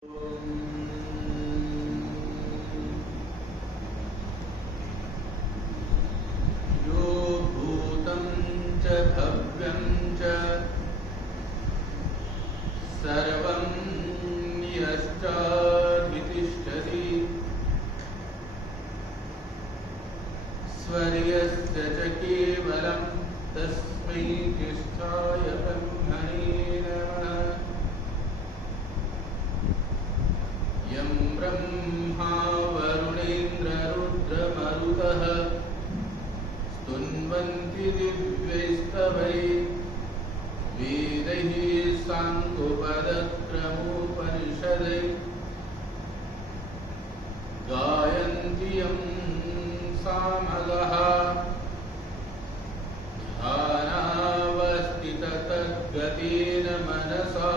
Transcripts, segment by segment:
यो भूतं च भव्यं च सर्वं यश्चाधितिष्ठति स्वर्यस्य च केवलं तस्मै तिष्ठाय ब्रह्मणे नमः। यं ब्रह्मा वरुणेन्द्ररुद्रमरुतः स्तुन्वन्ति दिव्यैस्तवैः वेदैः साङ्गोपदक्रमोपनिषदैः गायन्ति यं सामगाः ध्यानावस्थिततद्गतेन मनसा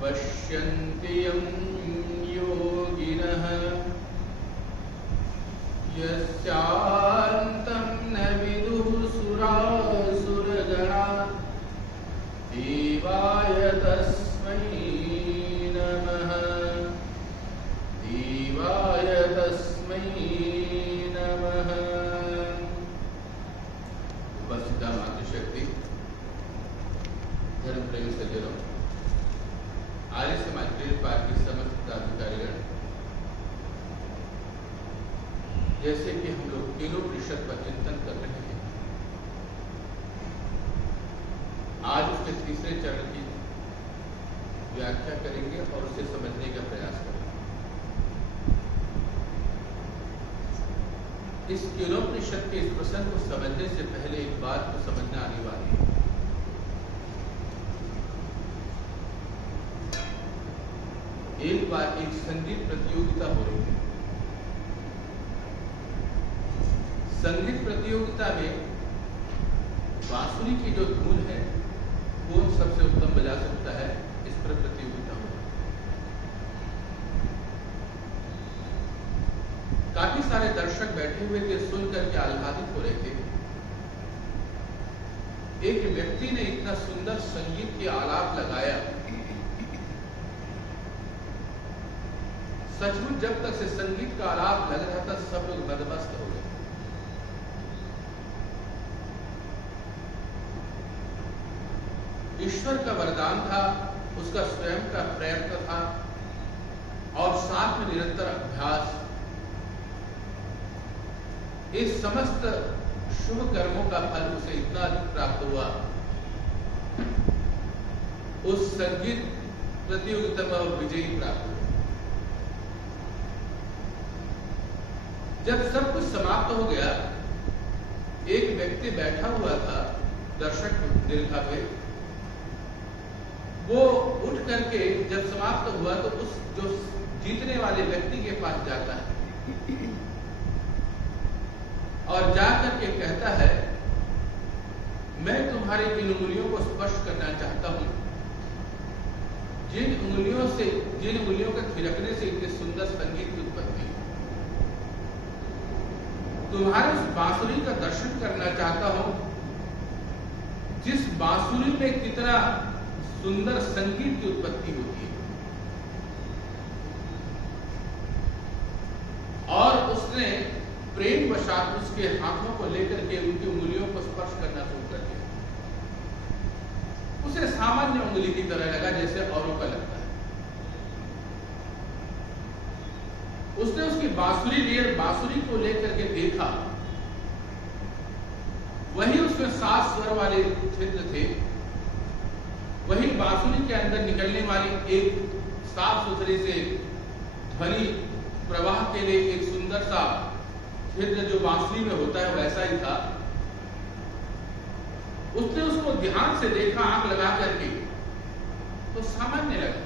पश्यन्ति यं योगिनः यस्यान्तं न विदुः सुरासुरगणा देवाय तस्मै नमः। देवाय तस्मै नमः। उपस्थिता मातृशक्ति, धर्मप्रेमी सज्जनों, आर्य समाज के पार्टी के समस्त पदाधिकारीगण, जैसे कि हम लोग केनोपनिषद पर चिंतन कर रहे हैं, आज उसके तीसरे चरण की व्याख्या करेंगे और उसे समझने का प्रयास करेंगे। इस केनोपनिषद के इस प्रसंग को समझने से पहले एक बात को समझना अनिवार्य है। एक बार एक संगीत प्रतियोगिता हो रही है। संगीत प्रतियोगिता में बांसुरी की जो धुन है कौन सबसे उत्तम बजा सकता है, इस पर प्रतियोगिता हो रही है। काफी सारे दर्शक बैठे हुए थे, सुन करके आह्लादित हो रहे थे। एक व्यक्ति ने इतना सुंदर संगीत के आलाप लगाया, सचमुच जब तक से संगीत का आलाप लग रहा था सब लोग मदमस्त हो गए। ईश्वर का वरदान था, उसका स्वयं का प्रयत्न था और साथ में निरंतर अभ्यास। इस समस्त शुभ कर्मों का फल उसे इतना अधिक प्राप्त हुआ, उस संगीत प्रतियोगिता में विजयी प्राप्त हुआ। जब सब कुछ समाप्त हो गया, एक व्यक्ति बैठा हुआ था, दर्शक दीर्घा पे, वो उठ करके जब समाप्त हुआ तो उस जो जीतने वाले व्यक्ति के पास जाता है और जाकर के कहता है, मैं तुम्हारी इन उंगलियों को स्पर्श करना चाहता हूं, जिन उंगलियों के थिरकने से इतने सुंदर संगीत की उत्पत्ति, तुम्हारे उस बांसुरी का दर्शन करना चाहता हूं, जिस बांसुरी में कितना सुंदर संगीत की उत्पत्ति होती है। और उसने प्रेम वशात उसके हाथों को लेकर के उनकी उंगलियों को स्पर्श करना शुरू कर दिया। उसे सामान्य उंगली की तरह लगा जैसे औरों का लगता है। उसने उसकी बांसुरी ली, बांसुरी को लेकर के देखा, वही उसमें 7 स्वर वाले छिद्र थे, वही बांसुरी के अंदर निकलने वाली एक साफ सुथरे से ध्वनि प्रवाह के लिए एक सुंदर सा छिद्र जो बांसुरी में होता है वैसा ही था। उसने उसको ध्यान से देखा, आंख लगा करके, तो सामान्य लगा।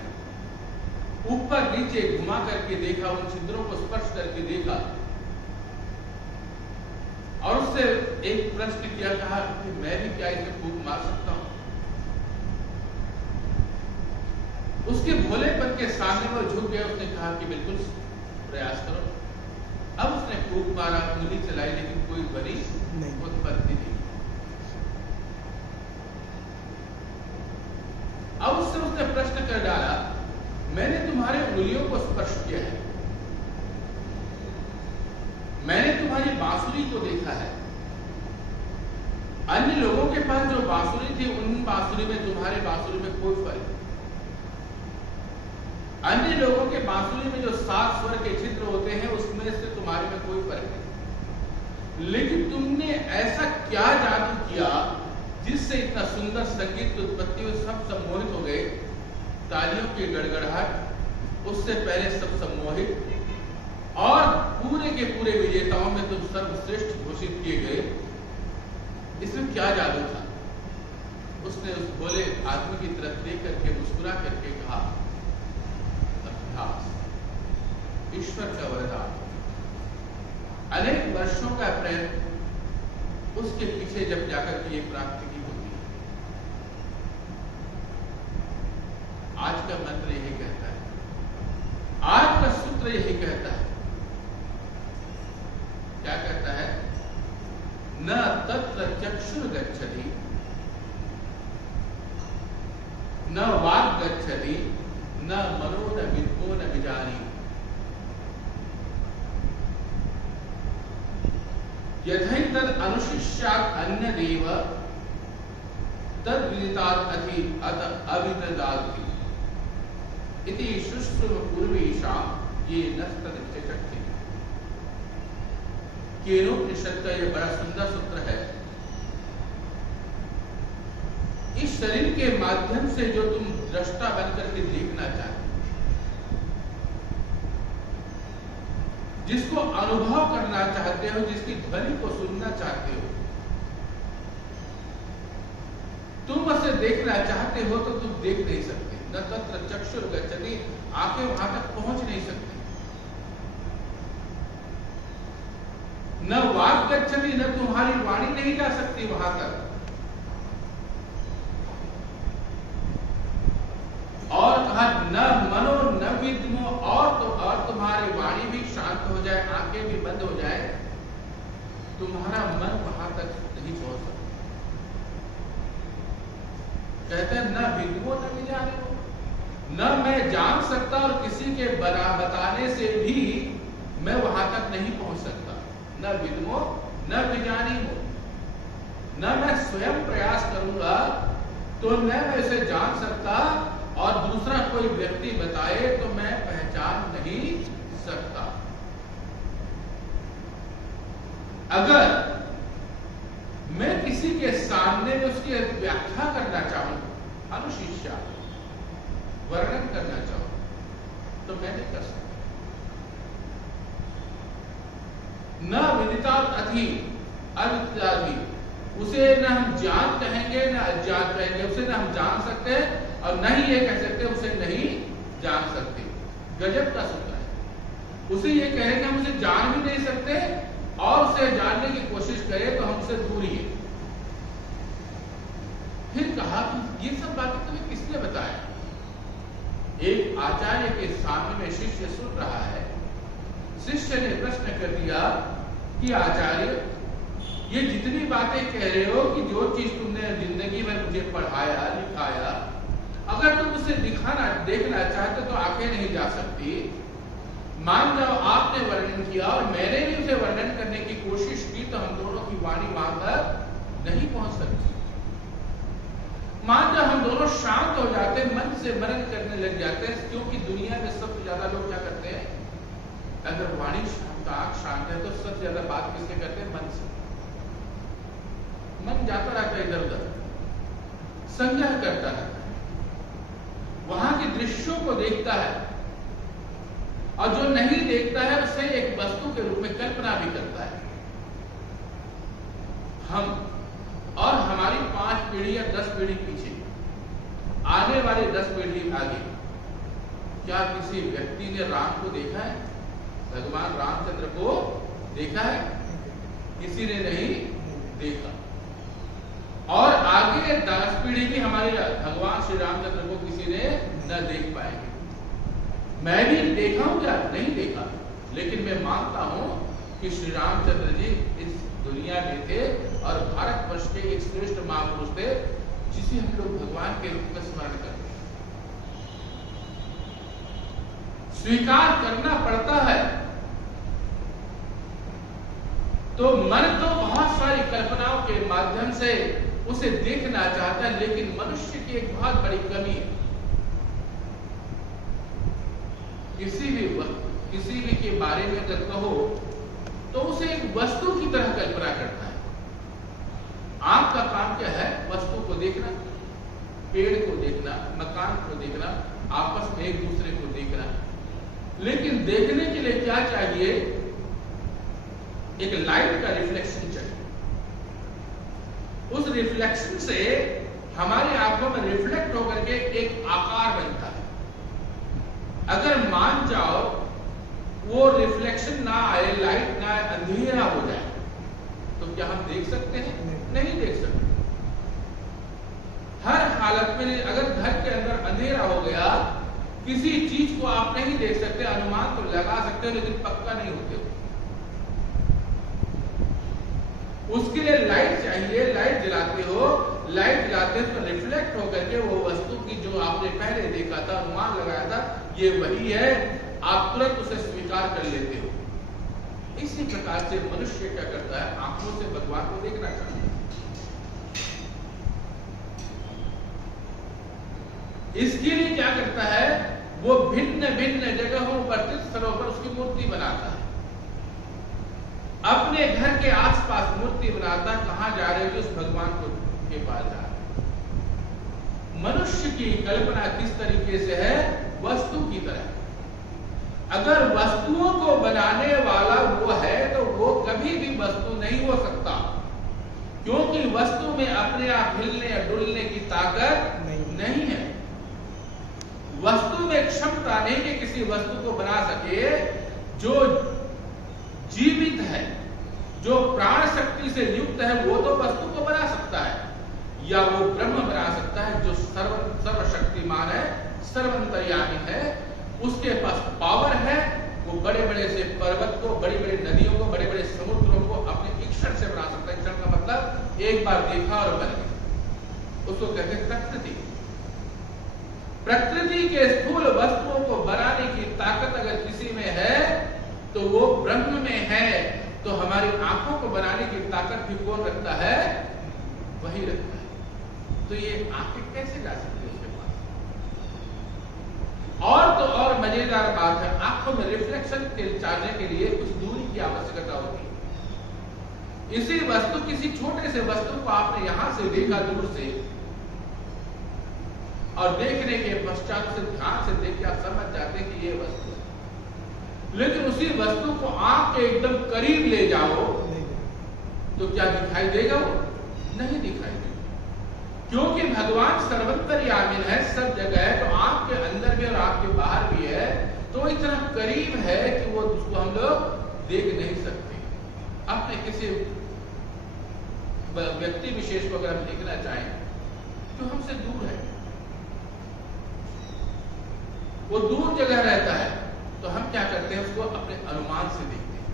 ऊपर नीचे घुमा करके देखा, उन छिद्रों को स्पर्श करके देखा और उससे एक प्रश्न किया, कहा कि मैं भी क्या इसे फूंक मार सकता हूं। उसके भोलेपन के सामने वो झुक गया। उसने कहा कि बिल्कुल प्रयास करो। अब उसने फूंक मारा, उंगली चलाई, लेकिन कोई ध्वनि उत्पत्ति नहीं। अब उससे उसने प्रश्न कर डाला अंगुलियों को स्पर्श किया है, मैंने तुम्हारी बांसुरी को देखा है। अन्य लोगों के पास जो बांसुरी थी, उन बांसुरी में तुम्हारे बांसुरी में कोई फर्क नहीं। अन्य लोगों के बांसुरी में जो 7 स्वर के छिद्र होते हैं, उसमें से तुम्हारे में कोई फर्क नहीं। लेकिन तुमने ऐसा क्या जादू किया जिससे इतना सुंदर संगीत की उत्पत्ति हुई, सब सम्मोहित हो गए। तालियों की गड़गड़ाहट, उससे पहले सब सम्मोहित, और पूरे के पूरे विजेताओं में तुम सर्वश्रेष्ठ घोषित किए गए। इसमें क्या जादू था? उसने उस भोले आदमी की तरफ देख करके मुस्कुरा करके कहा, अभ्यास, ईश्वर का वरदान, अनेक वर्षों का प्रयत्न, उसके पीछे जब जाकर के ये प्राप्ति की होती है। आज का मंत्र यही कहता है, आज का सूत्र यही कहता है। क्या कहता है? न तत्र चक्षुर गच्छति, न वाक् गच्छति, न मनो न विद्मो न विजानी। यथैतद् अनुशिष्यात् अन्यदेव तद्विदितात् अति अविददाति इति शुश्रुव पूर्वेषां ये नस्तदृष्टि। केनोपनिषद का ये बड़ा सुंदर सूत्र है। इस शरीर के माध्यम से जो तुम दृष्टा बनकर के देखना चाहते, जिसको अनुभव करना चाहते हो, जिसकी ध्वनि को सुनना चाहते हो, तुम उसे देखना चाहते हो तो तुम देख नहीं सकते। न तत्र चक्षुर गच्छति, आंखें वहां तक पहुंच नहीं सकती। न वाक् गच्छति, न तुम्हारी वाणी नहीं जा सकती वहां तक। और कहा न मनो न विद्मो, और तुम्हारी वाणी भी शांत हो जाए, आंखें भी बंद हो जाए, तुम्हारा मन वहां तक नहीं पहुंच सकता। कहते हैं न विद्मो न विजानो, न मैं जान सकता और किसी के बताने से भी मैं वहां तक नहीं पहुंच सकता। न विद्मो न विजानी हो, न मैं स्वयं प्रयास करूंगा तो न मैं इसे जान सकता, और दूसरा कोई व्यक्ति बताए तो मैं पहचान नहीं सकता। अगर मैं किसी के सामने में उसकी व्याख्या करना चाहूं, अनुशिष्या, वर्णन करना चाहूं, तो मैं नहीं कर सकता। न विदितात् अति अविदितादि, उसे न हम ज्ञान कहेंगे न अज्ञान कहेंगे। उसे न हम जान सकते और न ही ये कह सकते उसे नहीं जान सकते। गजब का सूत्र है। उसे ये कहेंगे हम उसे जान भी नहीं सकते, और उसे जानने की कोशिश करें तो हमसे दूर ही है। फिर कहा कि ये सब बातें तुम्हें किसने बताया? एक आचार्य के सामने में शिष्य सुन रहा है। शिष्य ने प्रश्न कर दिया कि आचार्य, ये जितनी बातें कह रहे हो कि जो चीज तुमने जिंदगी में मुझे पढ़ाया लिखाया, अगर तुम उसे देखना चाहते तो आंखें नहीं जा सकती। मान जाओ आपने वर्णन किया और मैंने भी उसे वर्णन करने की कोशिश की, तो हम दोनों की वाणी वहां तक नहीं पहुंच सकती। मान जाओ हम दोनों शांत हो जाते, मन से मनन करने लग जाते, क्योंकि दुनिया में सबसे ज्यादा लोग क्या करते हैं? अगर वाणी शांत, आंख शांत है तो सबसे ज्यादा बात किससे करते हैं? मन से। मन जाता रहता है इधर उधर, संग्रह करता रहता है, वहां के दृश्यों को देखता है, और जो नहीं देखता है उसे एक वस्तु के रूप में कल्पना भी करता है। हम और हमारी 5 पीढ़ी या 10 पीढ़ी पीछे, आने वाली 10 पीढ़ी आगे, क्या किसी व्यक्ति ने राम को देखा है? भगवान रामचंद्र को देखा है? किसी ने नहीं देखा। और आगे 10 पीढ़ी भी हमारे भगवान श्री रामचंद्र को किसी ने न देख पाएंगे। मैं भी देखा हूं क्या? नहीं देखा, लेकिन मैं मानता हूं कि श्री रामचंद्र जी इस दुनिया में थे और भारतवर्ष के एक श्रेष्ठ महापुरुष थे, जिसे हम लोग भगवान के रूप में स्मरण करते हैं। स्वीकार करना पड़ता है। तो मन तो बहुत सारी कल्पनाओं के माध्यम से उसे देखना चाहता है, लेकिन मनुष्य की एक बहुत बड़ी कमी है, किसी भी के बारे में अगर कहो तो उसे एक वस्तु की तरह कल्पना करता है। आपका काम क्या है? वस्तु को देखना, पेड़ को देखना, मकान को देखना, आपस में एक दूसरे को देखना। लेकिन देखने के लिए क्या चाहिए? एक लाइट का रिफ्लेक्शन चाहिए। उस रिफ्लेक्शन से हमारी आंखों में रिफ्लेक्ट होकर के एक आकार बनता है। अगर मान जाओ वो रिफ्लेक्शन ना आए, लाइट ना आए, अंधेरा हो जाए, तो क्या हम देख सकते हैं? नहीं देख सकते। हर हालत में अगर घर के अंदर अंधेरा हो गया, किसी चीज को आप नहीं देख सकते, अनुमान तो लगा सकते हो लेकिन पक्का नहीं होते हो। उसके लिए लाइट चाहिए, लाइट जलाते हो, लाइट जलाते तो रिफ्लेक्ट होकर के वो वस्तु की जो आपने पहले देखा था, अनुमान लगाया था, ये वही है, आप तुरंत उसे स्वीकार कर लेते हो। इसी प्रकार से मनुष्य क्या करता है? आंखों से भगवान को देखना चाहता है। इसके लिए क्या करता है? वो भिन्न भिन्न जगहों पर, तीर्थस्थलों पर उसकी मूर्ति बनाता है। अपने घर के आसपास मूर्ति बनाता है। कहां जा रहे हो? उस भगवान को के पास जा रहे हो। मनुष्य की कल्पना किस तरीके से है? वस्तु की तरह। अगर वस्तुओं को बनाने वाला वो है तो वो कभी भी वस्तु नहीं हो सकता, क्योंकि वस्तु में अपने आप हिलने या डुलने की ताकत नहीं है। वस्तु में क्षमता नहीं कि किसी वस्तु को बना सके। जो जीवित है, जो प्राण शक्ति से युक्त है, वो तो वस्तु को बना सकता है, या वो ब्रह्म बना सकता है जो सर्वशक्तिमान है, सर्वंतर्यामी है। उसके पास पावर है। वो बड़े बड़े से पर्वत को, बड़ी बड़ी नदियों को, बड़े बड़े समुद्रों को अपने इक्षण से बना सकता है। इक्षण का मतलब एक बार देखा और बन गया। उसको कहते हैं प्रकृति। प्रकृति के स्थूल वस्तुओं को बनाने की ताकत अगर किसी में है तो वो ब्रह्म में है। तो हमारी आंखों को बनाने की ताकत भी कौन रखता है? वही रखता है। तो ये आंखें कैसे जा सकती है उसके पास? और तो और मजेदार बात है, आंखों में रिफ्लेक्शन चाहने के लिए कुछ दूरी की आवश्यकता होती है। इसी वस्तु, किसी छोटे से वस्तु को आपने यहां से देखा दूर से, और देखने के पश्चात उसे ध्यान से देख के आप समझ जाते हैं कि ये वस्तु है। लेकिन उसी वस्तु को आंख के एकदम करीब ले जाओ तो क्या दिखाई देगा? वो नहीं दिखाई देगा, क्योंकि भगवान सर्वंतर्यामी है, सब जगह है। तो आंख के अंदर भी और आंख के बाहर भी है, तो इतना करीब है कि वो उसको हम लोग देख नहीं सकते। अपने किसी व्यक्ति विशेष को अगर हम देखना चाहें तो हमसे दूर है, वो दूर जगह रहता है, तो हम क्या करते हैं? उसको अपने अनुमान से देखते हैं।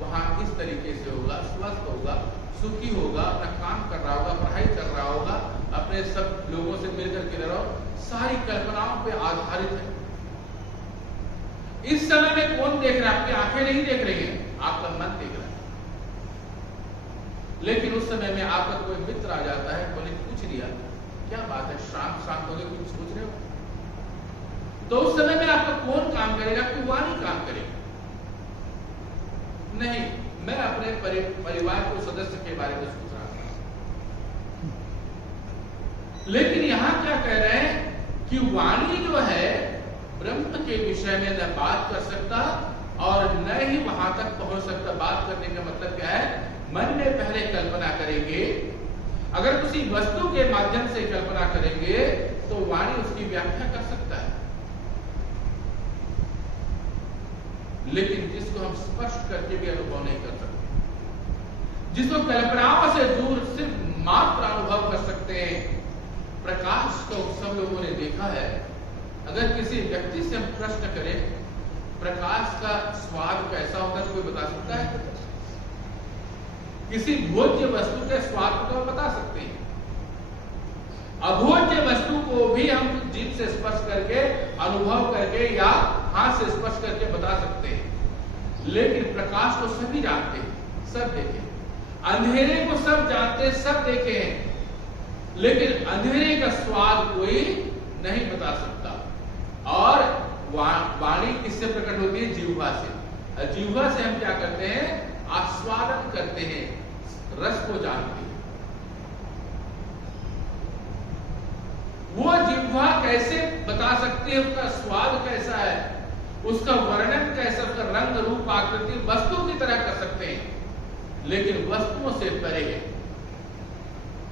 वहां इस तरीके से होगा, स्वस्थ होगा, सुखी होगा, अपना काम कर रहा होगा, पढ़ाई कर रहा होगा, अपने सब लोगों से मिलकर के रह रहा हो। सारी कल्पनाओं पे आधारित है। इस समय में कौन देख रहा है? आपकी आंखें नहीं देख रही है, आपका मन देख रहा है। लेकिन उस समय में आपका कोई मित्र आ जाता है, कोई पूछ लिया क्या बात है, शांत शांत हो गए, कुछ सोच रहे हो? तो उस समय में आपका कौन काम करेगा? आपकी वाणी काम करेगी। नहीं, मैं अपने परिवार के सदस्य के बारे में सोच रहा था। लेकिन यहां क्या कह रहे हैं कि वाणी जो है ब्रह्म के विषय में न बात कर सकता और न ही वहां तक पहुंच सकता। बात करने का मतलब क्या है? मन में पहले कल्पना करेंगे। अगर किसी वस्तु के माध्यम से कल्पना करेंगे तो वाणी उसकी व्याख्या कर सकता है। लेकिन जिसको हम स्पर्श करके भी अनुभव नहीं कर सकते, जिसको कल्पनाओं से दूर सिर्फ मात्र अनुभव कर सकते हैं, प्रकाश को सब लोगों ने देखा है। अगर किसी व्यक्ति से हम प्रश्न करें प्रकाश का स्वाद कैसा होता है, कोई बता सकता है? किसी भोज्य वस्तु के स्वाद को तो बता सकते हैं, अभोज्य वस्तु को भी हम जीभ से स्पर्श करके, अनुभव करके या हाथ से स्पर्श करके बता सकते हैं। लेकिन प्रकाश को सभी जानते हैं, सब देखे। अंधेरे को सब जानते हैं, सब देखे हैं, लेकिन अंधेरे का स्वाद कोई नहीं बता सकता। और वाणी किससे प्रकट होती है? जिह्वा से। जिह्वा से हम क्या करते हैं? आस्वादन करते हैं, रस को जानते हैं। वो जिह्वा कैसे बता सकती है उसका स्वाद कैसा है, उसका वर्णन कैसा, उसका रंग रूप आकृति वस्तु की तरह कर सकते हैं, लेकिन वस्तुओं से परे है।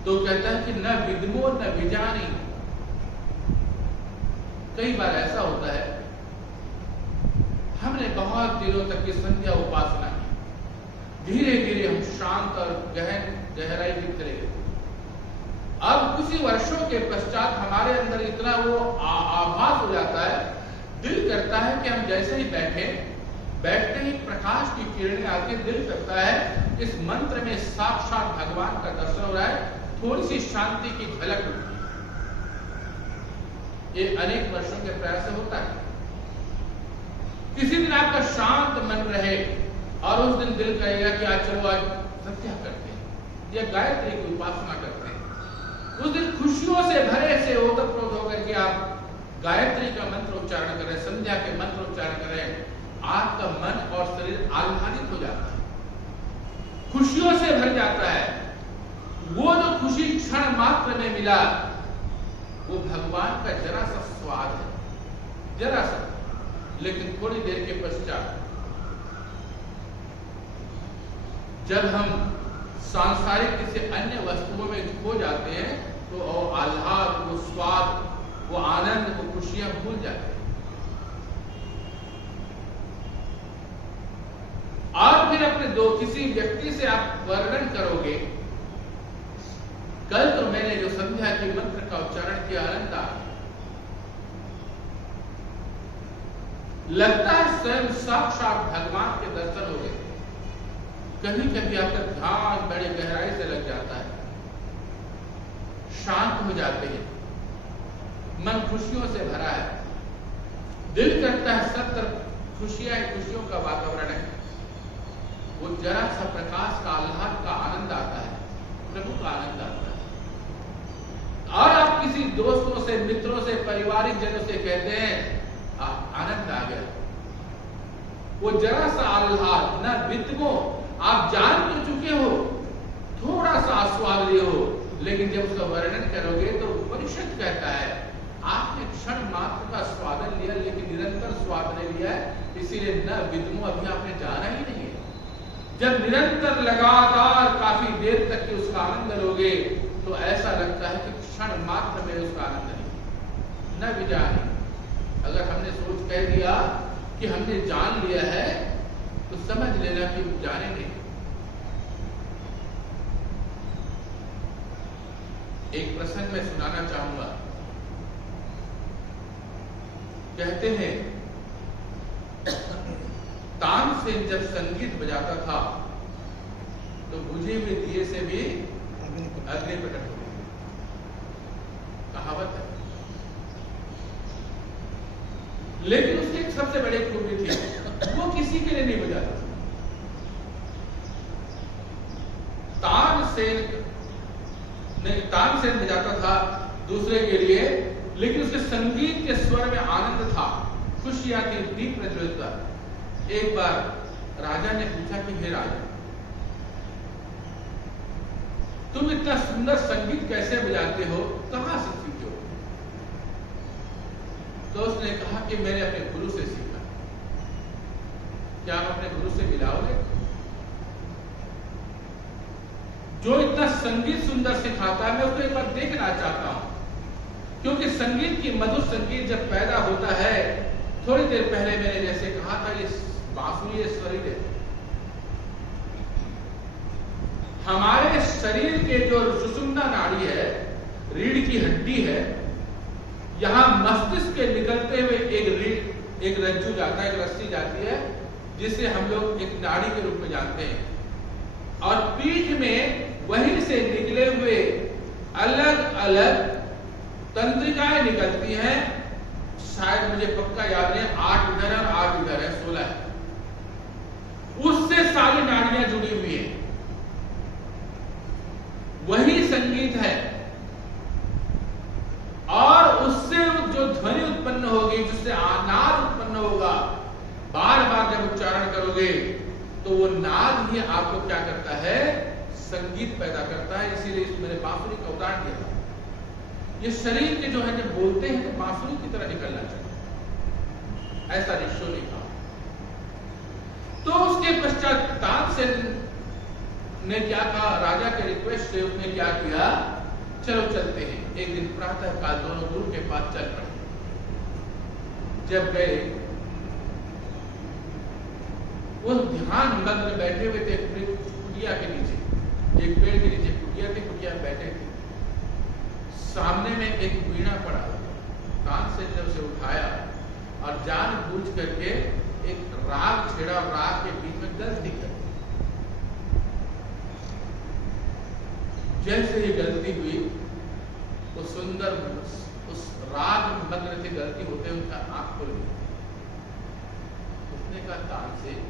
तो कहता है कि न विद्मो न विजानी। कई बार ऐसा होता है, हमने बहुत दिनों तक की संध्या उपासना की, धीरे धीरे हम शांत और गहराई की चले गए। अब कुछ ही वर्षों के पश्चात हमारे अंदर इतना वो आभास हो जाता है, दिल करता है कि हम जैसे ही बैठते ही प्रकाश की किरणें आती, दिल करता है इस मंत्र में साक्षात भगवान का दर्शन हो रहा है, थोड़ी सी शांति की झलक होती है। ये अनेक वर्षों के प्रयास से होता है। किसी दिन आपका शांत मन रहे और उस दिन दिल कहेगा कि आज चलो आज संध्या करते हैं या गायत्री की उपासना करते हैं। उस दिन खुशियों से भरे से ओतप्रोत होकर के आप गायत्री का मंत्र उच्चारण करें, संध्या के मंत्र उच्चारण करें, आपका मन और शरीर आह्लादित हो जाता है, खुशियों से भर जाता है। वो जो खुशी क्षण मात्र में मिला, वो भगवान का जरा सा स्वाद है, जरा सा। लेकिन थोड़ी देर के पश्चात जब हम सांसारिक किसी अन्य वस्तुओं में खो जाते हैं, तो वो आह्लाद, वो स्वाद, वो आनंद, वो खुशियां भूल जाते हैं। और फिर अपने किसी व्यक्ति से आप वर्णन करोगे, कल तो मैंने जो संध्या के मंत्र का उच्चारण किया, आनंद आ गया, लगता है स्वयं साक्षात भगवान के दर्शन हो गए। कभी कभी आपका ध्यान बड़े गहराई से लग जाता है, शांत हो जाते हैं, मन खुशियों से भरा है, दिल करता है सब तरफ खुशियों का वातावरण है। वो जरा सा प्रकाश का, आह्लाद का आनंद आता है, प्रभु का आनंद आता है। और आप किसी दोस्तों से, मित्रों से, पारिवारिक जनों से कहते हैं आनंद आ गया, वो जरा सा आह्लाद न विद्मो, आप जान तो चुके हो, थोड़ा सा आस्वाद लिए हो, लेकिन जब उसका वर्णन करोगे तो परिषद कहता है आपने क्षण मात्र का स्वादन लिया, लेकिन निरंतर स्वाद नहीं लिया है, इसीलिए न विद्मो, अभी आपने जाना ही नहीं है। जब निरंतर लगातार काफी देर तक के उसका आनंद लोगे, तो ऐसा लगता है कि क्षण मात्र में उसका आनंद नहीं। न विजानी, अगर हमने सोच कह दिया कि हमने जान लिया है, तो समझ लेना कि जाने नहीं। एक प्रसंग में सुनाना चाहूंगा। कहते हैं तानसेन जब संगीत बजाता था, तो बुझे हुए दिए से भी अग्नि प्रकट होती थी, कहावत है। लेकिन उसकी एक सबसे बड़ी खूबी थी, वो किसी के लिए नहीं बजाता था। तानसेन बजाता था दूसरे के लिए, लेकिन उसके संगीत के स्वर में आनंद था, खुशियां थी, दीप प्रज्वलित था। एक बार राजा ने पूछा कि हे राजा, तुम इतना सुंदर संगीत कैसे बजाते हो, कहां से सीखे हो? तो उसने कहा कि मैंने अपने गुरु से सीखा। क्या आप अपने गुरु से मिलाओगे? जो इतना संगीत सुंदर सिखाता है, मैं उसको एक बार देखना चाहता हूं, क्योंकि संगीत की मधुर संगीत जब पैदा होता है, थोड़ी देर पहले मैंने जैसे कहा था, ये बांसुरी शरीर है। हमारे शरीर के जो सुषुम्ना नाड़ी है, रीढ़ की हड्डी है, यहां मस्तिष्क के निकलते हुए एक रज्जू जाता है, एक रस्सी जाती है, जिसे हम लोग एक नाड़ी के रूप में जानते हैं। और पीठ में वहीं से निकले हुए अलग अलग तंत्रिकाएं निकलती हैं, शायद मुझे पक्का याद नहीं, 8 इधर है और 8 इधर है, 16 है, उससे सारी नाड़ियां जुड़ी हुई है। वही संगीत है और उससे जो ध्वनि उत्पन्न होगी, जिससे नाद उत्पन्न होगा, बार बार जब उच्चारण करोगे तो वो नाद ही आपको क्या करता है, संगीत पैदा करता है। इसीलिए मैंने बांसुरी का उदाहरण दिया। ये शरीर के जो है जब बोलते हैं तो बांसुरी की तरह निकलना चाहिए, ऐसा ऋषियों ने कहा। तो उसके पश्चात तानसेन ने क्या कहा, राजा के रिक्वेस्ट से उसने क्या किया, चलो चलते हैं। एक दिन प्रातः काल दोनों गुरु के पास चल पड़े। जब गए वो ध्यान मग्न बैठे हुए थे कुटिया के नीचे, एक पेड़ के नीचे कुटिया थी, कुटिया में बैठे थे। सामने में एक वीणा पड़ा, तानसेन ने उसे उठाया और जानबूझ करके एक राग छेड़ा, राग के बीच में गलती कर दी। जैसे ही गलती हुई, वो सुंदर उस राग में मग्न से गलती होते उनका आंख खुल गई। उसने कहा, तानसेन,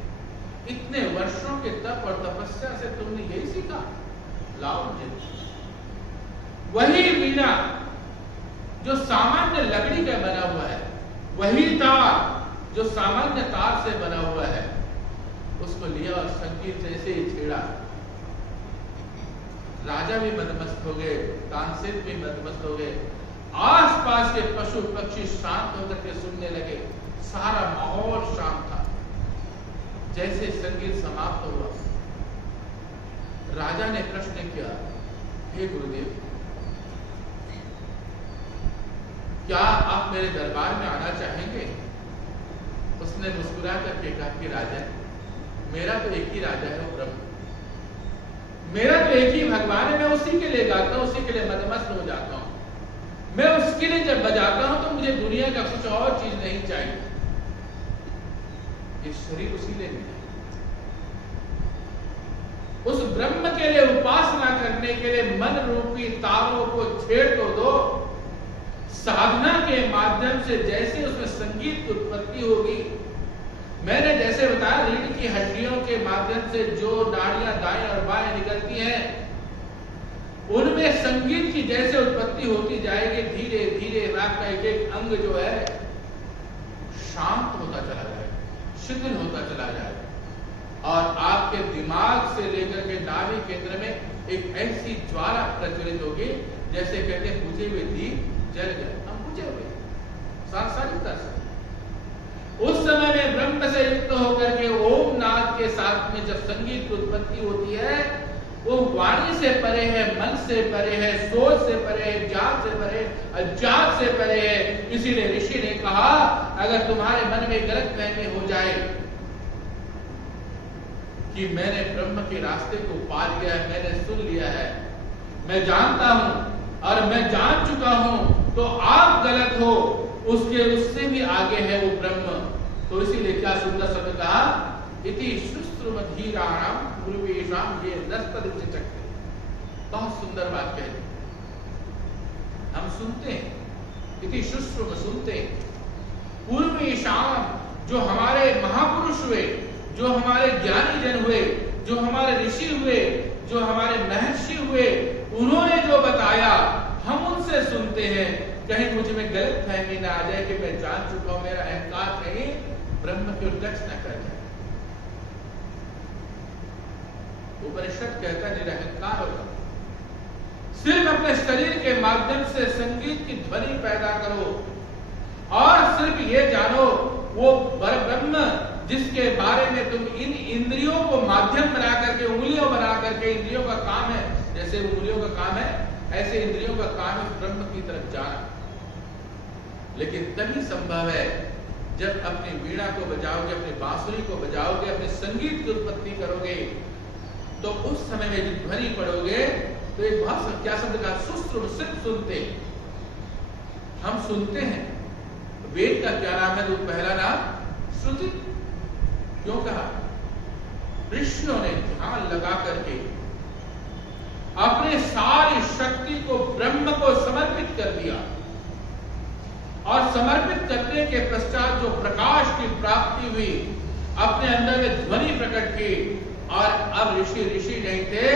इतने वर्षों के तप और तपस्या से तुमने यही सीखा, लाओ मुझे। वही वीणा जो सामान्य लकड़ी का बना हुआ है, वही तार जो सामान्य तार से बना हुआ है, उसको लिया और संगीत जैसे ही छेड़ा। राजा भी मदमस्त हो गए, तानसेन भी मदमस्त हो गए, आसपास के पशु पक्षी शांत होकर के सुनने लगे, सारा माहौल शांत था। जैसे संगीत समाप्त हुआ, राजा ने प्रश्न किया, हे गुरुदेव, क्या आप मेरे दरबार में आना चाहेंगे? उसने मुस्कुरा करके कहा कि राजा, मेरा तो एक ही राजा है, वो ब्रह्म, मेरा तो एक ही भगवान है, मैं उसी के लिए गाता हूं, उसी के लिए मदमस्त हो जाता हूं। मैं उसके लिए जब बजाता हूं तो मुझे दुनिया का कुछ और चीज नहीं चाहिए। ये शरीर उसी लिए मिला, उस ब्रह्म के लिए उपासना करने के लिए मन रूपी तारों को छेड़ तो दो। साधना के माध्यम से जैसे उसमें संगीत की उत्पत्ति होगी, मैंने जैसे बताया, रीढ़ की हड्डियों के माध्यम से जो नाड़ियां दाएं और बाएं निकलती हैं, उनमें संगीत की जैसे उत्पत्ति होती जाएगी, धीरे धीरे राग का एक एक अंग जो है शांत होता चला जाएगा, शिथिल होता चला जाएगा और आपके दिमाग से लेकर के नाभि केंद्र में एक ऐसी ज्वाला प्रज्वलित होगी, जैसे कहते हैं बुझे हुए दीप जल गए, हम बुझे हुए सांसारिकता से। उस समय में ब्रह्म से युक्त होकर के ओम नाद के साथ में जब संगीत की उत्पत्ति होती है, वो वाणी से परे है, मन से परे है, सोच से परे है, ज्ञान से परे, अज्ञान से परे है। इसीलिए ऋषि ने कहा, अगर तुम्हारे मन में गलतफहमी हो जाए कि मैंने ब्रह्म के रास्ते को पा लिया है, मैंने सुन लिया है, मैं जानता हूं और मैं जान चुका हूं, तो आप गलत हो, उससे भी आगे है वो ब्रह्म। तो इसीलिए क्या सुंदर शब्द कहा, इति शुश्रुमधीराणाम गुरुवेशाम ये नस्तदृश्य चक्र। बहुत सुंदर बात कह दी। हम सुनते हैं, इति शुश्रुम सुनते हैं, पूर्वेशाम जो हमारे महापुरुष हुए, जो हमारे ज्ञानी जन हुए, जो हमारे ऋषि हुए, जो हमारे महर्षि हुए, उन्होंने जो बताया हम उनसे सुनते हैं। कहीं मुझ में गलत फहमी ना आ जाए कि मैं जान चुका हूं, मेरा अहंकार कहीं ब्रह्म की ओर टच न कर जाए। उपनिषद कहता है निरहंकार होगा, सिर्फ अपने शरीर के माध्यम से संगीत की ध्वनि पैदा करो और सिर्फ ये जानो वो ब्रह्म जिसके बारे में तुम इन इंद्रियों को माध्यम बना करके, उंगलियों बना करके, इंद्रियों का काम है, जैसे उंगलियों का काम है ऐसे इंद्रियों का काम है ब्रह्म की तरफ जाना। लेकिन तभी संभव है जब अपनी वीणा को बजाओगे, अपनी बांसुरी को बजाओगे, अपने संगीत की उत्पत्ति करोगे, तो उस समय में जब ध्वनि पढ़ोगे तो एक बहुत क्या शब्द का सुश्रुम, सिर्फ सुनते, हम सुनते हैं। वेद का क्या नाम है? तो पहला नाम श्रुति। क्यों कहा? ऋषियों ने ध्यान लगा करके अपने सारी शक्ति को ब्रह्म को समर्पित कर दिया और समर्पित करने के पश्चात जो प्रकाश की प्राप्ति हुई, अपने अंदर में ध्वनि प्रकट की। और अब ऋषि नहीं थे,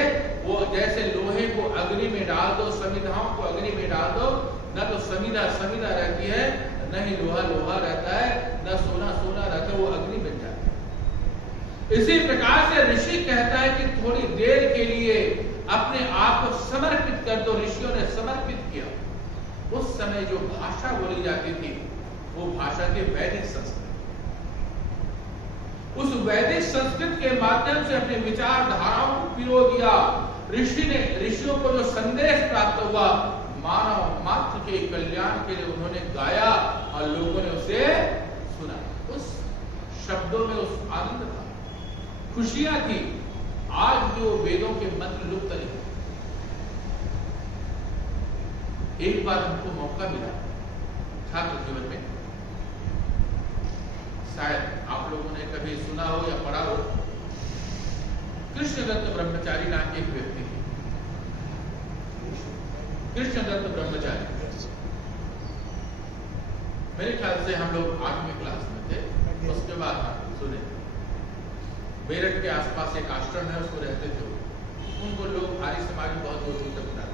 वो जैसे लोहे को अग्नि में डाल दो, समिधाओं को अग्नि में डाल दो, न तो समिधा रहती है, न ही लोहा रहता है, न सोना रहता है, वो अग्नि बन जाता है। इसी प्रकार से ऋषि कहता है कि थोड़ी देर के लिए अपने आप को समर्पित कर दो। ऋषियों ने समर्पित किया। उस समय जो भाषा बोली जाती थी वो भाषा थी वैदिक संस्कृत। उस वैदिक संस्कृत के माध्यम से अपने विचारधाराओं को पिरो दिया। ऋषियों को जो संदेश प्राप्त हुआ, मानव मात्र के कल्याण के लिए उन्होंने गाया और लोगों ने उसे सुना। उस शब्दों में उस आनंद था, खुशियां थी। आज भी वो वेदों के मंत्र लुप्त नहीं। एक बार हमको मौका मिला छात्र जीवन में, शायद आप लोगों ने कभी सुना हो या पढ़ा हो, कृष्णदत्त ब्रह्मचारी नाम के एक व्यक्ति थे। कृष्णदत्त ब्रह्मचारी, मेरे ख्याल से हम लोग 8वीं क्लास में थे, उसके बाद हम सुने। मेरठ के आसपास एक आश्रम है, उसको रहते थे। उनको लोग आर्य समाज में बहुत दूर तक बुलाते।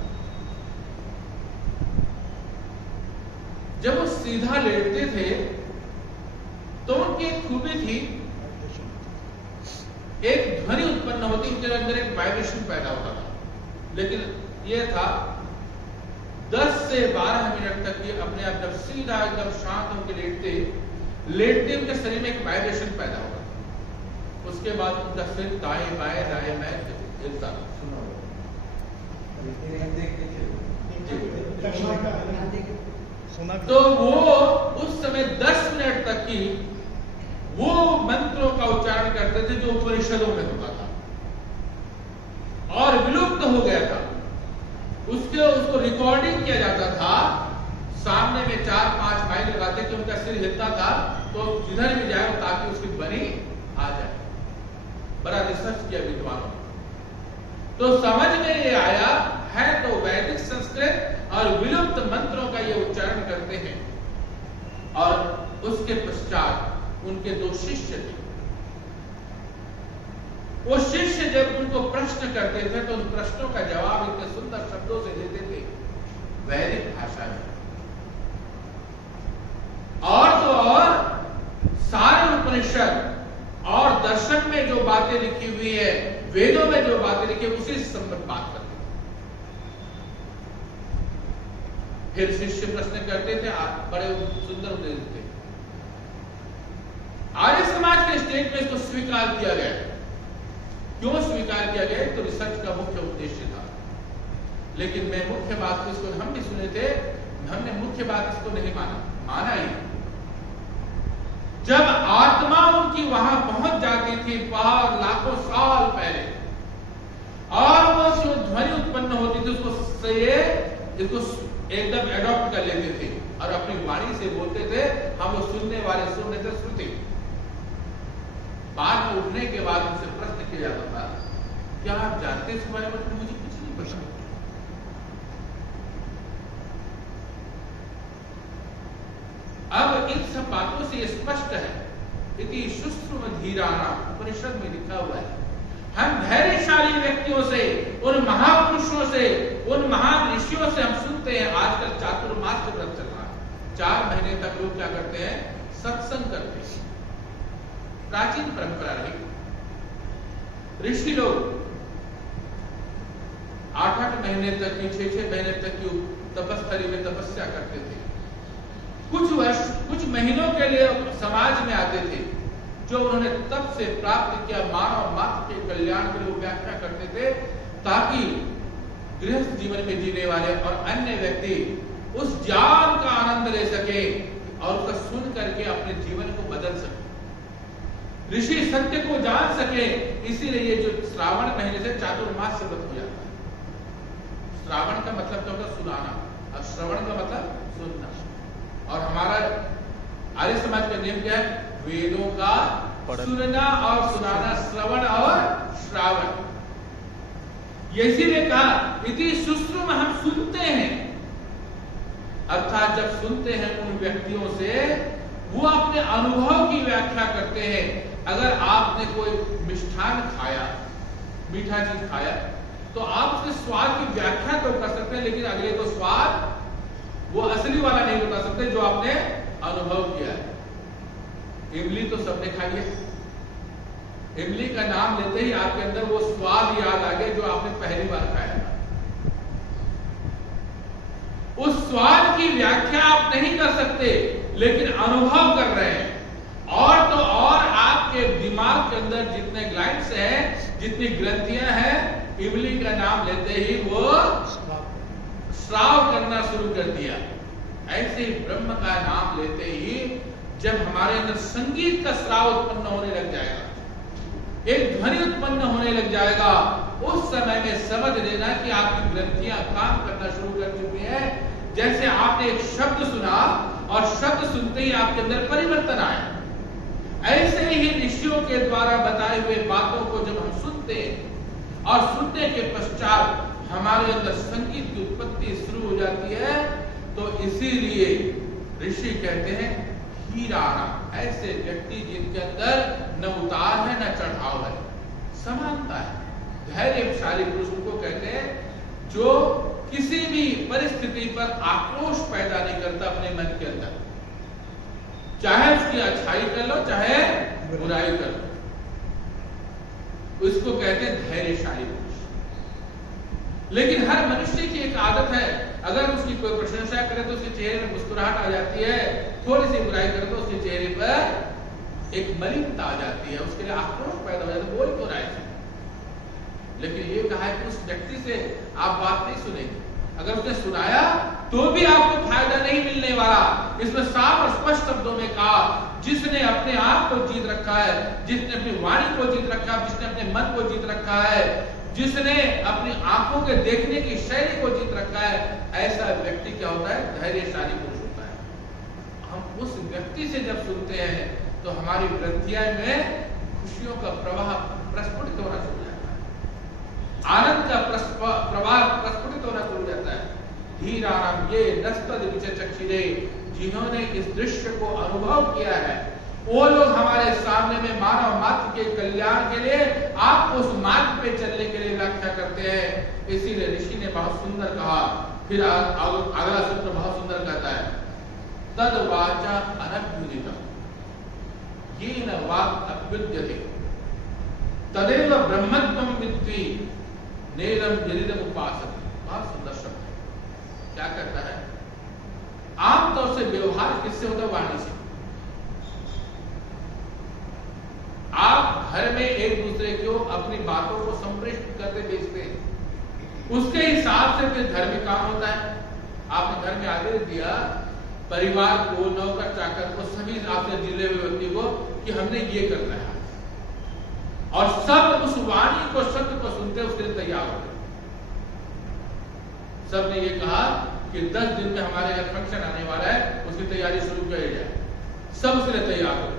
जब वो सीधा लेटते थे तो उनकी एक खूबी थी, एक ध्वनि उत्पन्न होती, उनके अंदर एक वाइब्रेशन पैदा होता था। लेकिन यह था 10 से 12 मिनट तक ये अपने आप जब सीधा एकदम शांत होकर लेटते उनके शरीर में एक वाइब्रेशन पैदा होता था। उसके बाद उनका सिर दाएं बाएं हिलता। तो वो उस समय 10 मिनट तक की वो मंत्रों का उच्चारण करते थे जो उपनिषदों में होता था और विलुप्त हो गया था। उसको रिकॉर्डिंग किया जाता था। सामने में 4-5 माइक लगाते कि उनका सिर हिलता था, तो जिधर भी जाए ताकि उसकी बनी आ जाए। बड़ा रिसर्च किया विद्वानों, तो समझ में ये आया है तो वैदिक संस्कृत और विलुप्त मंत्रों का ये उच्चारण करते हैं। और उसके पश्चात उनके 2 शिष्य थे। वो शिष्य जब उनको प्रश्न करते थे तो उन प्रश्नों का जवाब इतने सुंदर शब्दों से देते थे, वैदिक भाषा में। और तो और सारे उपनिषद और दर्शन में जो बातें लिखी हुई है, वेदों में जो बातें लिखी है, उसी से संबंध बात करते थे। फिर शिष्य प्रश्न करते थे, बड़े सुंदर उपदेश थे। आर्य समाज के स्टेट में इसको स्वीकार किया गया। क्यों स्वीकार किया गया? तो रिसर्च का मुख्य उद्देश्य था। लेकिन मैं मुख्य बात को, इसको हम भी सुने थे, हमने मुख्य बात इसको नहीं माना ही। जब आत्मा उनकी वहां पहुंच जाती थी बाहर लाखों साल पहले, और वो जो ध्वनि उत्पन्न होती थी इसको एकदम एडॉप्ट कर लेते थे और अपनी वाणी से बोलते थे। हम वो सुनने वाले सुन रहे थे, श्रुति। बाद में उठने के बाद उनसे प्रश्न किया जाता था, क्या आप जानते इस बारे में? मुझे कुछ नहीं पता। अब इन सब बातों से स्पष्ट है, इति शुश्रुम धीराना उपनिषद में लिखा हुआ है। हम धैर्यशाली व्यक्तियों से, उन महापुरुषों से, उन महान ऋषियों से हम सुनते हैं। आजकल चातुर्मास व्रत चल रहा है, 4 महीने तक लोग क्या करते हैं? सत्संग करते हैं। प्राचीन परंपरा रही। ऋषि लोग 8-8 महीने तक की, 6-6 महीने तक की तपस्थली में तपस्या करते थे। कुछ महीनों के लिए समाज में आते थे, जो उन्होंने तब से प्राप्त किया मानव मात्र के कल्याण के लिए व्याख्या करते थे, ताकि गृहस्थ जीवन में जीने वाले और अन्य व्यक्ति उस ज्ञान का आनंद ले सके और उसका सुन करके अपने जीवन को बदल सके, ऋषि सत्य को जान सके। इसीलिए ये जो श्रावण महीने से चातुर्मास व्रत हो जाता है। श्रावण का मतलब क्या होता है? सुनाना, और श्रवण का मतलब सुनना। और हमारा आर्य समाज का नियम क्या है? वेदों का सुनना और सुनाना, श्रवण और श्रावण। इसीलिए कहा इति शुश्रुम, हम सुनते हैं। अर्थात जब सुनते हैं उन व्यक्तियों से, वो अपने अनुभव की व्याख्या करते हैं। अगर आपने कोई मिष्ठान खाया, मीठा चीज खाया, तो आप उसके स्वाद की व्याख्या तो कर सकते हैं, लेकिन अगले को स्वाद वो असली वाला नहीं बता सकते जो आपने अनुभव किया है। इमली तो सबने खाई है। इमली का नाम लेते ही आपके अंदर वो स्वाद याद आ गया जो आपने पहली बार खाया था। उस स्वाद की व्याख्या आप नहीं कर सकते, लेकिन अनुभव कर रहे हैं। और तो और आपके दिमाग के अंदर जितने ग्लैंड्स हैं, जितनी ग्रंथियां हैं, इमली का नाम लेते ही वो श्राव करना शुरू कर दिया। ऐसे ही ब्रह्म का नाम लेते ही जब हमारे अंदर संगीत का श्राव उत्पन्न होने लग जाएगा, एक ध्वनि उत्पन्न होने लग जाएगा, उस समय में समझ लेना कि आपकी ग्रंथियां काम करना शुरू कर चुकी हैं। जैसे आपने एक शब्द सुना और शब्द सुनते ही आपके अंदर परिवर्तन आया, ऐसे ही ऋषियों के द्वारा बताए हुए बातों को जब हम सुनते हैं और सुनने के पश्चात हमारे अंदर संगीत की उत्पत्ति शुरू हो जाती है, तो इसीलिए ऋषि कहते हैं हीराना, ऐसे व्यक्ति जिनके अंदर न उतार है न चढ़ाव है, समानता है। धैर्यशाली पुरुष को कहते हैं जो किसी भी परिस्थिति पर आक्रोश पैदा नहीं करता अपने मन के अंदर, चाहे उसकी अच्छाई कर लो चाहे बुराई कर लो, उसको कहते हैं धैर्यशाली पुरुष। लेकिन हर मनुष्य की एक आदत है, अगर उसकी कोई प्रशंसा करे तो उसके चेहरे में मुस्कुराहट आ जाती है, थोड़ी सी बुराई करे तो उसके चेहरे पर एक मलिनता आ जाती है, उसके लिए आक्रोश पैदा हो जाता है, बोल क्यों रहा है। लेकिन ये कहा है कि उस व्यक्ति से आप बात नहीं सुनेंगे, अगर उसने सुनाया तो भी आपको फायदा नहीं मिलने वाला। इसमें साफ और स्पष्ट शब्दों में कहा, जिसने अपने आप को जीत रखा है, जिसने अपनी वाणी को जीत रखा है, जिसने अपने मन को जीत रखा है, जिसने अपनी आंखों के देखने की शैली को जीत रखा है, ऐसा व्यक्ति क्या होता है, धैर्यशाली पुरुष होता है। हम उस व्यक्ति से जब सुनते हैं तो हमारी ग्रंथियां में खुशियों का प्रवाह प्रस्फुटित होना शुरू हो जाता है, आनंद का प्रवाह प्रस्फुटित होना शुरू हो जाता है। धीराराम ये नस्तद विचक्षिरे, जिन्होंने इस दृश्य को अनुभव किया है, वो लोग हमारे सामने में मानव मात्र के कल्याण के लिए आपको उस मार्ग पे चलने के लिए व्याख्या करते हैं। इसीलिए ऋषि ने बहुत सुंदर कहा, फिर अगला सूत्र बहुत सुंदर कहता है, तद वाचा अनभ्युदितम् येन वाक् अभ्युद्यते तदेव ब्रह्मत्वं विद्धि नेदं यदिदम् उपासते। बहुत सुंदर शब्द है। क्या करता है, आमतौर से व्यवहार किससे होता है, वाणी से। आप घर में एक दूसरे को अपनी बातों को संप्रेषित करते भेजते हैं, उसके हिसाब से फिर घर में काम होता है। आपने घर में आदेश दिया परिवार को, नौकर चाकर को, सभी आपसे जिले हुए व्यक्ति को कि हमने ये करना है, और सब उस वाणी को, शब्द को सुनते उसके लिए तैयार हो गए। सब ने ये कहा कि 10 दिन में हमारे यहाँ फंक्शन आने वाला है, उसकी तैयारी शुरू करी जाए। सब उसके लिए तैयार हो गए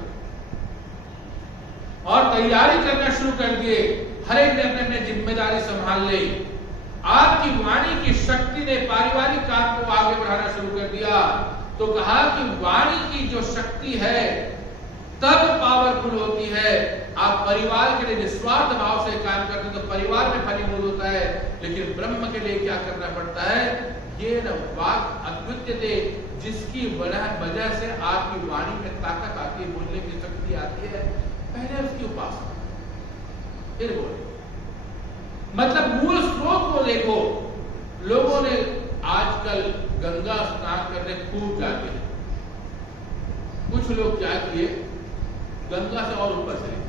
और तैयारी करना शुरू कर दिए। हर एक ने अपने अपने जिम्मेदारी संभाल ली। आपकी वाणी की शक्ति ने पारिवारिक काम को आगे बढ़ाना शुरू कर दिया। तो कहा कि वाणी की जो शक्ति है तब पावरफुल होती है। आप परिवार के लिए निस्वार्थ भाव से काम करते हैं तो परिवार में फलीभूत होता है, लेकिन ब्रह्म के लिए क्या करना पड़ता है, ये न वाक् अभ्युद्यते, जिसकी वजह से आपकी वाणी में ताकत आती है, बोलने की शक्ति आती है। पहले उसकी उपासना, फिर बोले। मतलब मूल स्रोत को देखो। लोगों ने आजकल गंगा स्नान करने खूब जाते हैं। कुछ लोग क्या किए, गंगा से और ऊपर चले गए,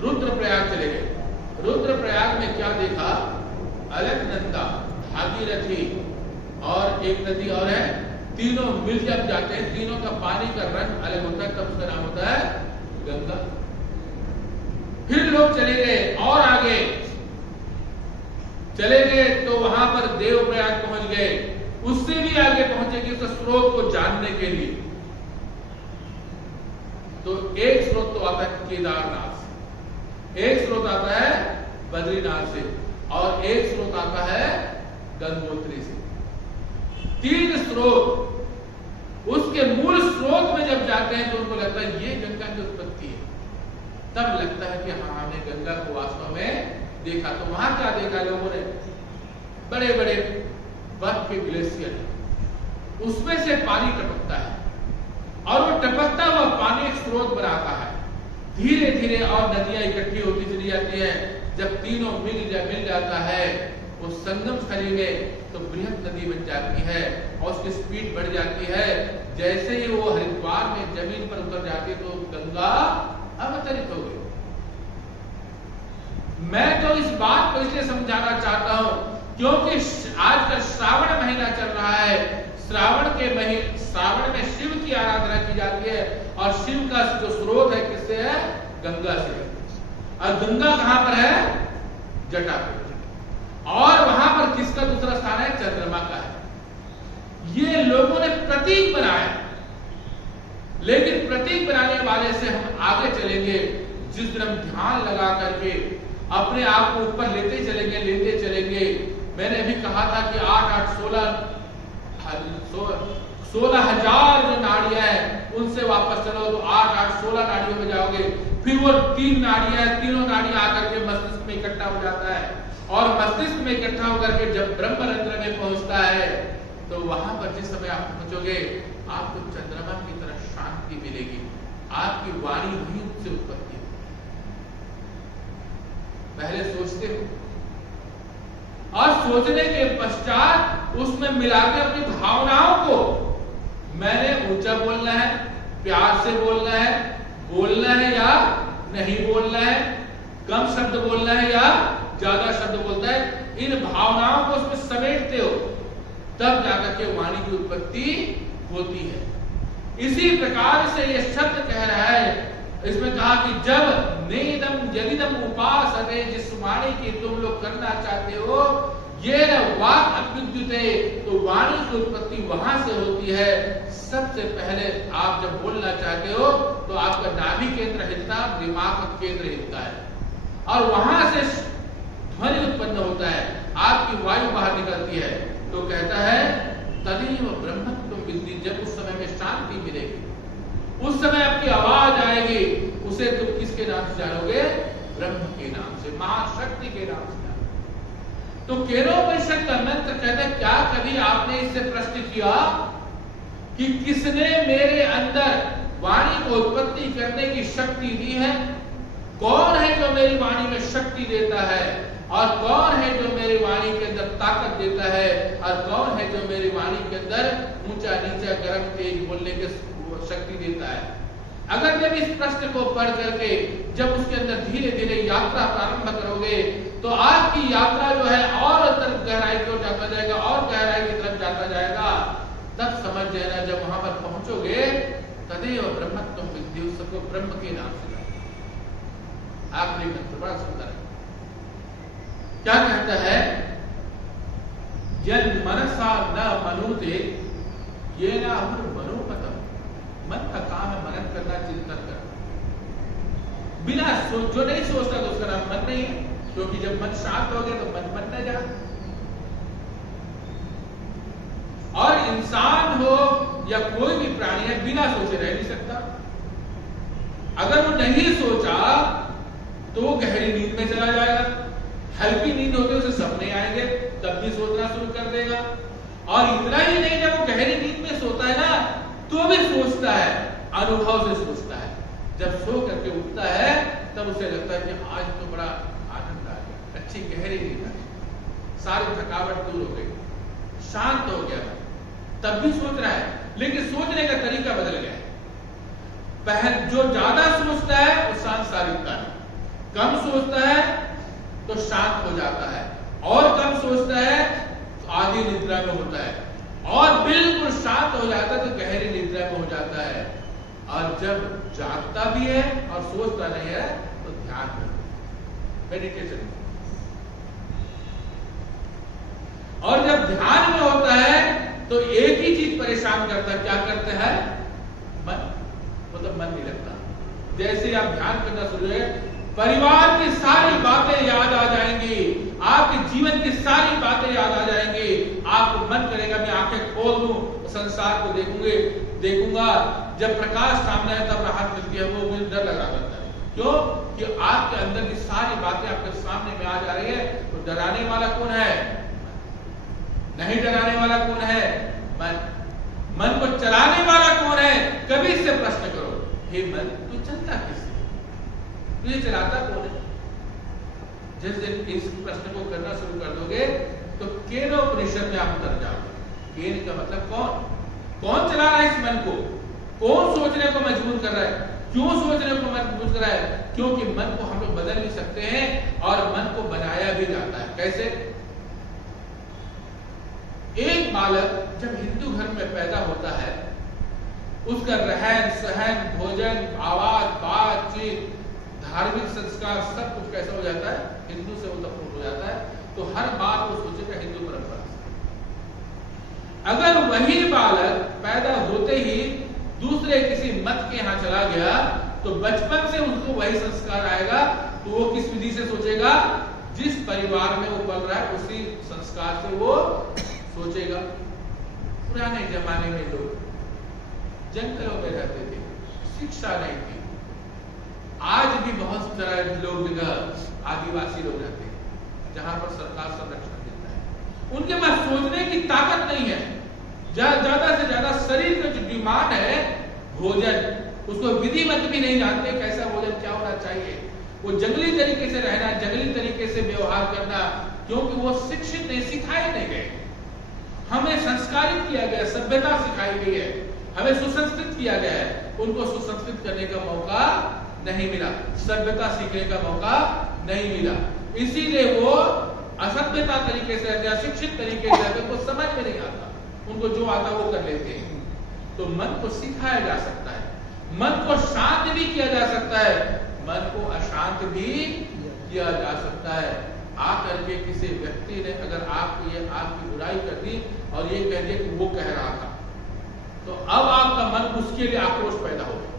रुद्रप्रयाग चले गए। रुद्रप्रयाग में क्या देखा, अलकनंदा, भागीरथी और एक नदी और है, तीनों मिल जब जाते हैं, तीनों का पानी का रंग अलग होता है, तब उसका नाम होता है गंगा। फिर लोग चले गए और आगे चले गए तो वहां पर देवप्रयाग पहुंच गए। उससे भी आगे पहुंचेंगे उस स्रोत को जानने के लिए। तो एक स्रोत तो आता है केदारनाथ से, एक स्रोत आता है बद्रीनाथ से, और एक स्रोत आता है गंगोत्री से। तीर्ण स्रोत, उसके मूल स्रोत में जब जाते हैं तो उनको लगता है ये गंगा की उत्पत्ति है। तब लगता है कि हाँ, हमने गंगा को वास्तव में देखा। तो वहां क्या देखा लोगों ने? बड़े बड़े बर्फ के ग्लेशियर, उसमें से पानी टपकता है और वो टपकता हुआ पानी एक स्रोत बनाता है। धीरे धीरे और नदियां इकट्ठी होती चली जाती है। जब तीनों मिल जाता है वो संगम स्थली में, तो बृहद नदी बन जाती है और उसकी स्पीड बढ़ जाती है। जैसे ही वो हरिद्वार में जमीन पर उतर जाती है तो गंगा अवतरित हो गई। मैं तो इस बात को इसलिए समझाना चाहता हूं क्योंकि आजकल श्रावण महीना चल रहा है। श्रावण में शिव की आराधना की जाती है और शिव का जो स्रोत है किससे है? गंगा से है। और गंगा कहां पर है? जटा पे। और वहां पर किसका दूसरा स्थान है? चंद्रमा का है। ये लोगों ने प्रतीक बनाया, लेकिन प्रतीक बनाने वाले से हम आगे चलेंगे जिस दिन हम ध्यान लगा करके अपने आप को ऊपर लेते चलेंगे। मैंने अभी कहा था कि 16,000 जो नाड़ियां हैं उनसे वापस चलो तो 16 नाड़ियों में जाओगे। फिर वो 3 नाड़ियां, तीनों नाड़ियां आकर के मस्तिष्क में इकट्ठा हो जाता है और मस्तिष्क में इकट्ठा होकर के जब ब्रह्मरंध्र में पहुंचता है तो वहां पर जिस समय आप पहुंचोगे आपको चंद्रमा की तरह शांति मिलेगी। आपकी वाणी वहीं से उत्पत्ति है। पहले सोचते हो और सोचने के पश्चात उसमें मिलाकर अपनी भावनाओं को, मैंने ऊंचा बोलना है, प्यार से बोलना है या नहीं बोलना है, कम शब्द बोलना है या ज्यादा शब्द बोलता है, इन भावनाओं को उसमें समेटते हो तब जाकर के वाणी की उत्पत्ति होती है। इसी प्रकार से ये शब्द कह रहा है, इसमें कहा कि जब नेदम यदिदम उपासते, जिस वाणी की तुम लोग करना चाहते हो, ये वाक अभ्युद्युते, तो वाणी की उत्पत्ति वहां से होती है। सबसे पहले आप जब बोलना चाहते हो तो आपका नाभि केंद्र हिलता है, दिमाग का केंद्र हिलता है और वहां से ध्वनि उत्पन्न होता है, आपकी वायु बाहर निकलती है। तो कहता है तदेव ब्रह्मत्वं विद्धि, जब उस समय में शांति मिलेगी, उस समय आपकी आवाज आएगी, उसे तुम किसके नाम से जानोगे? ब्रह्म के नाम से, महाशक्ति के नाम से। तो केनोपनिषद का मंत्र कहता है, क्या कभी आपने इससे प्रश्न किया कि किसने मेरे अंदर वाणी को उत्पत्ति करने की शक्ति दी है? कौन है जो मेरी वाणी में शक्ति देता है और कौन है जो मेरी वाणी के अंदर ताकत देता है और कौन है जो मेरी वाणी के अंदर ऊंचा नीचा गर्म तेज बोलने की शक्ति देता है? अगर जब इस प्रश्न को पढ़ करके जब उसके अंदर धीरे धीरे यात्रा प्रारंभ करोगे तो आपकी यात्रा जो है और तरफ गहराई की ओर जाता जाएगा और गहराई की तरफ जाता जाएगा। तब समझ जाना, जब वहां पर पहुंचोगे तदेव ब्रह्मत्वं विद्धि, सबको ब्रह्म के नाम से। आखिरी मंत्र बड़ा सुंदर है, क्या कहता है? यन मनसा न मनुते ये ना मनोमतम, मन का काम है मनन करना, चिंतन करना। बिना सोच, जो नहीं सोचता तो उसका नाम मन नहीं है, क्योंकि जब मन शांत हो गया तो मन बनने जा। और इंसान हो या कोई भी प्राणी है बिना सोचे रह नहीं सकता। अगर वो नहीं सोचा तो वो गहरी नींद में चला जाएगा। हल्की नींद होते उसे सपने आएंगे, तब भी सोचना शुरू कर देगा। और इतना ही नहीं, जब वो गहरी नींद में सोता है ना तो भी सोचता है, अनुभव से सोचता है। जब सो करके उठता है तब उसे लगता है कि आज तो बड़ा आनंद आ गया, अच्छी गहरी नींद आई, सारी थकावट दूर हो गई, शांत हो गया। तब भी सोच रहा है, लेकिन सोचने का तरीका बदल गया है। जो ज्यादा सोचता है वो सांसारिकता है, कम सोचता है तो शांत हो जाता है, और कम सोचता है तो आधी निद्रा में होता है, और बिल्कुल शांत हो जाता है तो गहरी निद्रा में हो जाता है। और जब जागता भी है और सोचता नहीं है तो ध्यान में, मेडिटेशन। और जब ध्यान में होता है तो एक ही चीज परेशान करता है, क्या करते हैं? मन, मतलब मन नहीं लगता। जैसे आप ध्यान करना शुरू है, परिवार की सारी बातें याद आ जाएंगी, आपके जीवन की सारी बातें याद आ जाएंगी, आपको मन करेगा मैं आंखें खोल दूं, संसार को देखूंगा। जब प्रकाश सामने है तब राहत मिलती है, वो मुझे डर लगा करता है। क्यों? कि आपके अंदर की सारी बातें आपके सामने में आ जा रही है। तो डराने वाला कौन है? नहीं डराने वाला कौन है? मन। मन को चलाने वाला कौन है? कभी इससे प्रश्न करो, हे मन तू चलता किससे? तुझे चलाता कौन है? जिस दिन इस प्रश्न को करना शुरू कर दोगे तो केनोपनिषद में आप उतर जाओगे। केन का मतलब कौन चला रहा है इस मन को? कौन सोचने को मजबूर कर रहा है? क्यों सोचने को मजबूर कर रहा है? क्योंकि मन को हम लोग बदल भी सकते हैं और मन को बनाया भी जाता है। कैसे? एक बालक जब हिंदू घर में पैदा होता है, उसका रहन सहन, भोजन, आवाज, बातचीत, धार्मिक संस्कार सब कुछ कैसा हो जाता है? हिंदू से ओतप्रोत हो जाता है। तो हर बात वो सोचेगा हिंदू परंपरा से। अगर वही बालक पैदा होते ही दूसरे किसी मत के यहां चला गया तो बचपन से उसको वही संस्कार आएगा। तो वो किस विधि से सोचेगा? जिस परिवार में वो पल रहा है उसी संस्कार से वो सोचेगा। पुराने जमाने में लोग जंगलों में रहते थे, शिक्षा नहीं थी। आज भी बहुत तरह लोग जगह आदिवासी लोग रहते हैं जहां पर सरकार संरक्षण देता है। उनके पास सोचने की ताकत नहीं है। ज्यादा से ज्यादा शरीर का जो डिमांड है भोजन, उसको विधिवत भी नहीं जानते कैसा भोजन क्या होना चाहिए। वो जंगली तरीके से रहना, जंगली तरीके से व्यवहार करना, क्योंकि वो शिक्षित नहीं, सिखाए नहीं गए। हमें संस्कारित किया गया, सभ्यता सिखाई गई है, हमें सुसंस्कृत किया गया है। उनको सुसंस्कृत करने का मौका नहीं मिला, सभ्यता सीखने का मौका नहीं मिला। इसीलिए वो असभ्यता तरीके से रहते, अशिक्षित तरीके से रहते, उनको समझ में नहीं आता, उनको जो आता वो कर लेते हैं। तो मन को सिखाया जा सकता है, मन को शांत भी किया जा सकता है, मन को अशांत भी किया जा सकता है। आकर के किसी व्यक्ति ने अगर आपकी बुराई कर दी और ये कह दिया कि वो कह रहा था, तो अब आपका मन उसके लिए आक्रोश पैदा हो गया।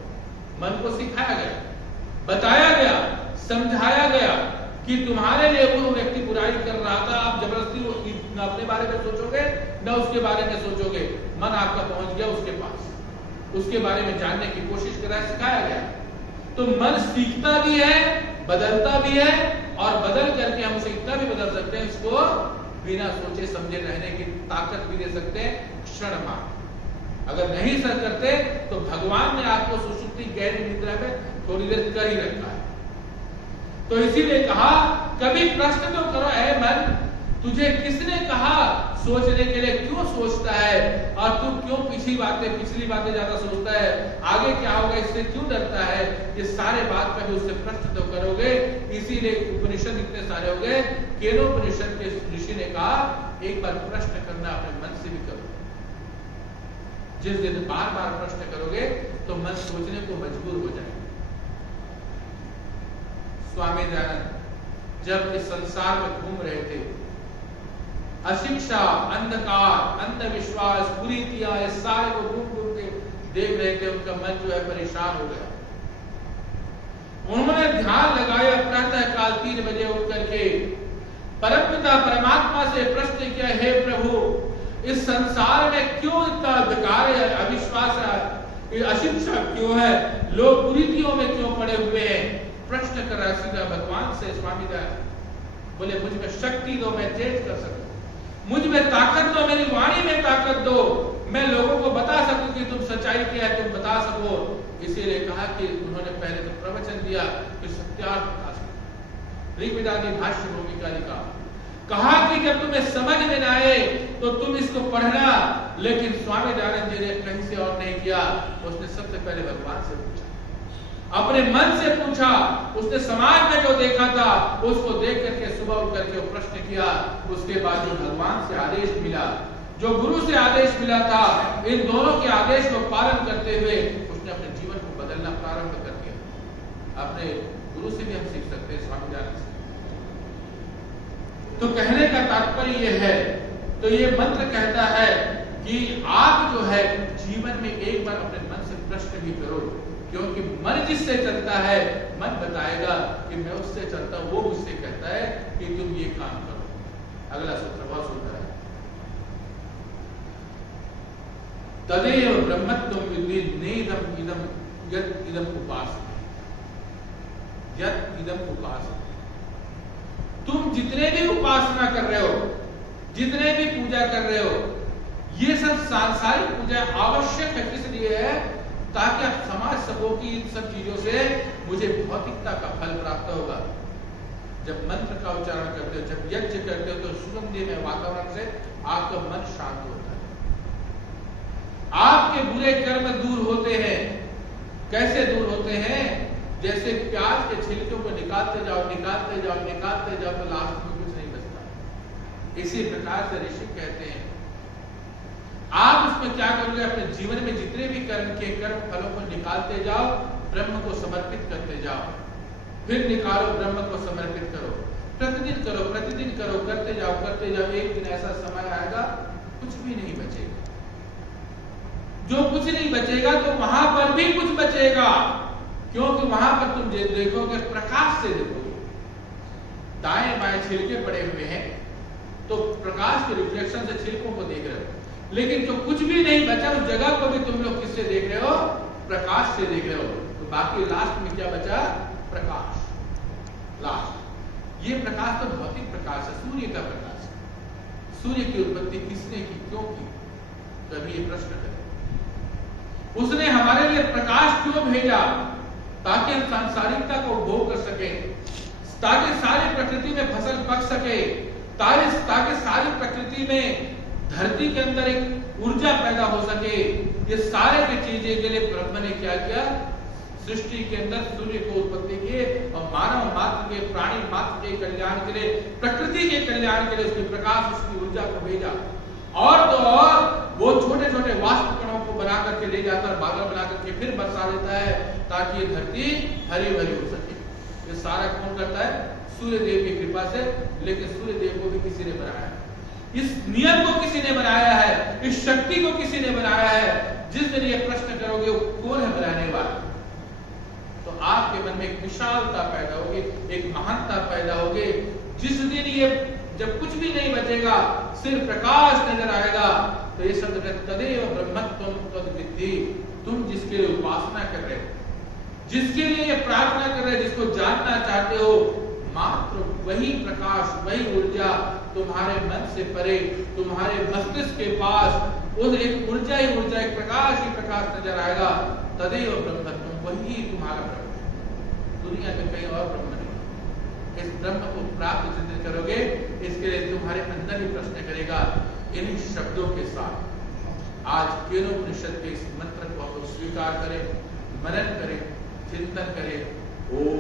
मन को सिखाया गया, बताया गया, समझाया गया कि तुम्हारे लिए वो व्यक्ति बुराई कर रहा था, आप जबरदस्ती न अपने बारे में सोचोगे न उसके बारे में सोचोगे। मन आपका पहुंच गया उसके पास, उसके बारे में जानने की कोशिश करा, सिखाया गया। तो मन सीखता भी है, बदलता भी है, और बदल करके हम उसे इतना भी बदल सकते हैं, इसको बिना सोचे समझे रहने की ताकत भी दे सकते हैं क्षण मात्र। अगर नहीं सर करते तो भगवान ने आपको सुषुप्ति गहरी निद्रा में थोड़ी देर कर ही रखा है। तो इसीलिए कहा कभी प्रश्न तो करो, ऐ मन तुझे किसने कहा सोचने के लिए? क्यों सोचता है? और तू क्यों पिछली बातें ज्यादा सोचता है? आगे क्या होगा इससे क्यों डरता है? ये सारे बात कभी उससे प्रश्न तो करोगे। इसीलिए उपनिषद इतने सारे हो गए। केनोपनिषद के ऋषि ने कहा एक बार प्रश्न करना अपने मन से भी करो। जिस दिन बार बार प्रश्न करोगे तो मन सोचने को मजबूर हो जाएगा। स्वामी दयानंद जब इस संसार में घूम रहे थे, अशिक्षा, अंधकार, अंधविश्वास, कुरीतियां, इस सारे को घूम घूम के देख रहे थे। उनका मन जो है परेशान हो गया। उन्होंने ध्यान लगाया, प्रातः काल 3 बजे उठ करके परमपिता परमात्मा से प्रश्न किया, हे प्रभु इस संसार में क्यों इतना अंधकार है, अविश्वास है, अशिक्षा क्यों है, लोग कुरीतियों में क्यों पड़े हुए हैं? प्रश्न कर रहा सीधा भगवान से। स्वामी दयानंद बोले मुझ में शक्ति दो, मैं तेज कर सकूं, मुझ में ताकत दो, मेरी वाणी में ताकत दो, मैं लोगों को बता सकूं कि तुम सच्चाई क्या है, तुम बता सको। इसीलिए कहा कि उन्होंने पहले तो प्रवचन दिया, फिर सत्यार्थ बता सको। ऋग्वेदादि भाष्य भूमिका लिखा, कहा कि जब तुम्हें समझ में ना आए तो तुम इसको पढ़ना। लेकिन स्वामी दयानंद जी ने कहीं से और नहीं किया, उसने सबसे पहले भगवान से पूछा, अपने मन से पूछा। उसने समाज में जो देखा था उसको देख करके सुबह उठ करके वो प्रश्न किया। उसके बाद जो भगवान से आदेश मिला, जो गुरु से आदेश मिला था, इन दोनों के आदेश को पालन करते हुए उसने अपने जीवन को बदलना प्रारंभ कर दिया। अपने गुरु से भी हम सीख सकते हैं, स्वामी दयानंद से। तो कहने का तात्पर्य यह है, तो ये मंत्र कहता है कि आप जो है जीवन में एक बार अपने मन से प्रश्न भी करो, क्योंकि मन जिससे चलता है मन बताएगा कि मैं उससे चलता हूं, वो मुझसे कहता है कि तुम ये काम करो। अगला सूत्र बहुत सुंदर है। तदेव ब्रह्मत्वं विद्धि नेदम इदम यत् इदम उपासते, यत् इदम उपासते। तुम जितने भी उपासना कर रहे हो, जितने भी पूजा कर रहे हो, ये सब सांसारिक पूजा आवश्यक है। किस लिए है? ताकि आप समझ सको कि इन सब चीजों से मुझे भौतिकता का फल प्राप्त होगा। जब मंत्र का उच्चारण करते हो, जब यज्ञ करते हो, तो सुगंधिमय वातावरण से आपका मन शांत होता है, आपके बुरे कर्म दूर होते हैं। कैसे दूर होते हैं? जैसे प्याज के छिलकों को निकालते जाओ, निकालते जाओ, निकालते जाओ, तो लास्ट में कुछ नहीं बचता। इसी प्रकार से ऋषि कहते हैं, आप उसमें क्या करोगे? अपने जीवन में जितने भी कर्म के कर्म फलों को निकालते जाओ, ब्रह्म को समर्पित करते जाओ, फिर निकालो, ब्रह्म को समर्पित करो, प्रतिदिन करो, प्रतिदिन करो, करते जाओ, करते जाओ। एक दिन ऐसा समय आएगा कुछ भी नहीं बचेगा। जो कुछ नहीं बचेगा तो वहां पर भी कुछ बचेगा, क्योंकि वहां पर तुम देखोगे, प्रकाश से देखोगे। दाएं बाएं छिलके पड़े हुए हैं, तो प्रकाश के रिफ्लेक्शन से छिलकों को देख रहे हो, लेकिन जो कुछ भी नहीं बचा उस जगह को भी तुम लोग किससे देख रहे हो? प्रकाश से देख रहे हो। तो बाकी लास्ट में क्या बचा? प्रकाश। लास्ट ये प्रकाश तो भौतिक प्रकाश है, सूर्य का प्रकाश है। सूर्य की उत्पत्ति किसने की, क्यों की? कभी ये प्रश्न करें, उसने हमारे लिए प्रकाश क्यों भेजा? ताकि हम सांसारिकता को भोग कर सके, ताकि सारी प्रकृति में फसल पक सके, ताकि सारी प्रकृति में धरती के अंदर एक ऊर्जा पैदा हो सके। ये सारे की चीजें के लिए ब्रह्म ने क्या किया? सृष्टि के अंदर सूर्य को उत्पत्ति किए और मानव मात्र के, प्राणी मात्र के कल्याण के लिए, प्रकृति के कल्याण के लिए उसकी प्रकाश, उसकी ऊर्जा को भेजा। और तो और वो छोटे छोटे वाष्प कणों को बना करके ले जाता है, बादल बना करके फिर बरसा देता है, ताकि ये धरती हरी भरी हो सके। ये सारा कौन करता है? सूर्य देव की कृपा से। लेकिन सूर्य देव को भी किसी ने बनाया, इस नियम को किसी ने बनाया है, इस शक्ति को किसी ने बनाया है। जिस दिन ये प्रश्न करोगे वो कौन है बनाने वाला, तो आपके मन में एक विशालता पैदा होगी, एक महानता पैदा होगी। जिस दिन ये जब कुछ भी नहीं बचेगा, सिर्फ प्रकाश नजर आएगा, तो ये शब्द तदेव ब्रह्मत्वं तद्विद्धि। तुम जिसके लिए उपासना कर रहे हो, जिसके लिए ये प्रार्थना कर रहे हो, जिसको जानना चाहते हो, मात्र वही प्रकाश, वही ऊर्जा तुम्हारे मन से परे, तुम्हारे मस्तिष्क के पास उस एक ऊर्जा ही ऊर्जा, एक प्रकाश ही प्रकाश नजर आएगा। तदेव ब्रह्मत्वं, वही तुम्हारा ब्रह्म। दुनिया में कहीं और ब्रह्म नहीं। इस ब्रह्म को प्राप्त जिस दिन करोगे, इसके लिए तुम्हारे अंदर ही प्रश्न करेगा। इन शब्दों के साथ आज केनोपनिषद के इस मंत्र को स्वीकार करें, मनन करें, चिंतन करें। ओम